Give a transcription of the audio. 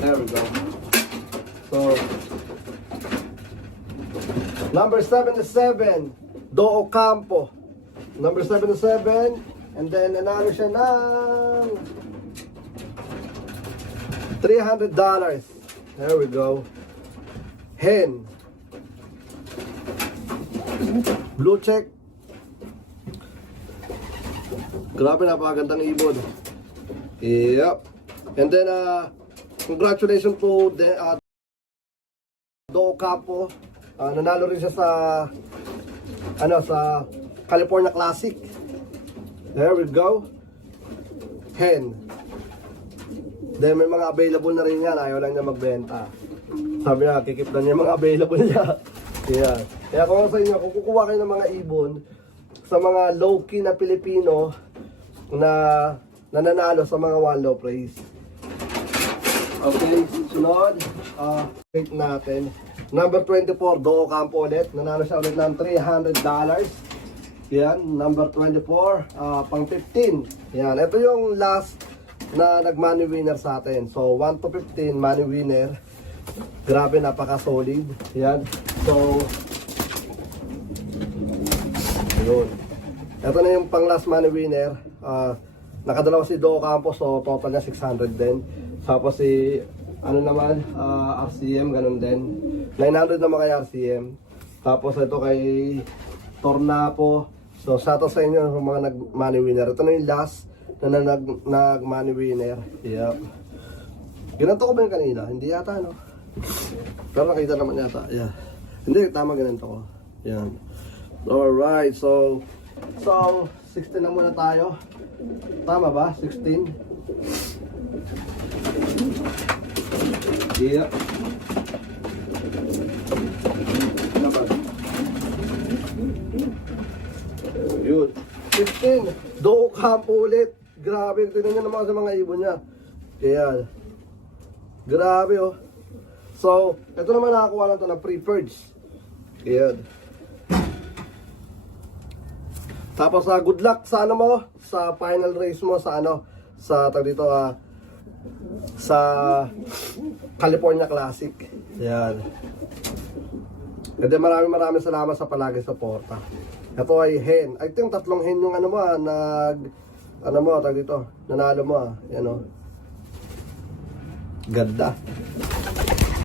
There we go. So, number 77, Do Ocampo. Number 77, and then nanalo siya ng $300. There we go. Hen. Blue check. Grabe, napakagandang ibon. Yep. And then, congratulations to Do Ocampo. Nanalo rin siya sa sa California Classic. There we go. Hen. Then may mga available na rin yan. Ayaw lang niya magbenta. Sabi niya, kikip na niya mga available niya. Yeah. Kaya kung sa inyo, kung kukuha kayo ng mga ibon sa mga low-key na Pilipino na nananalo sa mga one low price. Okay, sunod. Rate natin. Number 24, Do Ocampo ulit. Nanalo siya ulit ng $300. Yan, number 24, pang 15. Yan, ito yung last na nag-money winner sa atin. So, 1 to 15, money winner. Grabe, napaka-solid. Yan. So, yun. Ito na yung pang last money winner. Nakadalawa si Do Ocampo, so total niya 600 din. Tapos si, RCM, ganun din. 900 naman kay RCM. Tapos ito kay Tornapo. So, shoutout sa inyo ng mga nag-money winner. Ito na yung last na nag-money winner. Yep. Ginanto ko ba yung kanina? Hindi yata, no? Pero nakita naman yata. Yeah. Hindi, tama ginanto ko. Yan. Alright, so 16 na muna tayo. Tama ba? 16? Yeah. Yun. 15. Do Ocampo ulit. Grabe. Tignan nyo naman sa mga ibon niya. Ayan. Grabe, oh. So, ito naman nakakuha lang ito ng pre-purge. Ayan. Tapos, good luck sa mo, sa final race mo, sa sa dito, sa California Classic. Ayan. And then, maraming salamat sa palagi suporta. Ito ay hen. I think tatlong hen yung nanalo mo, Yan, oh. Ganda.